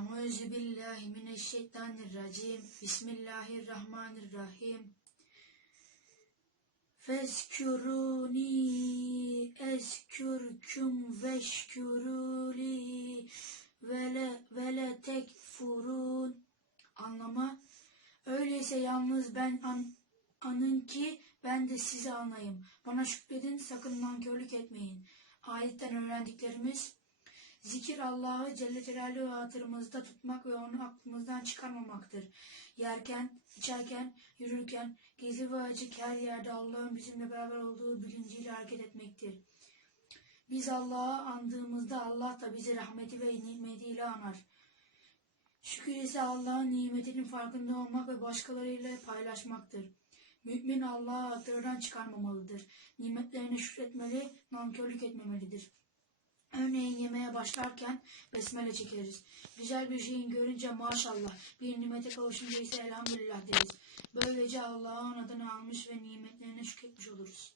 Euzu billahi mineşşeytanirracim. Bismillahirrahmanirrahim. Fezkuruni ezkürküm veşkuruli vele vele tekfurun. Anlama. Öyleyse yalnız ben an, anın ki ben de sizi anlayayım. Bana şükredin sakın nankörlük etmeyin. Ayetten öğrendiklerimiz Zikir Allah'ı Celle Celaluhu hatırımızda tutmak ve onu aklımızdan çıkarmamaktır. Yerken, içerken, yürürken, gizli ve açık her yerde Allah'ın bizimle beraber olduğu bilinciyle hareket etmektir. Biz Allah'ı andığımızda Allah da bizi rahmeti ve nimetiyle anar. Şükür ise Allah'ın nimetinin farkında olmak ve başkalarıyla paylaşmaktır. Mümin Allah'ı hatırdan çıkarmamalıdır. Nimetlerine şükretmeli, nankörlük etmemelidir. Başlarken besmele çekeriz. Güzel bir şeyin görünce maşallah, bir nimete kavuşunca ise elhamdülillah deriz. Böylece Allah'ın adını almış ve nimetlerine şükretmiş oluruz.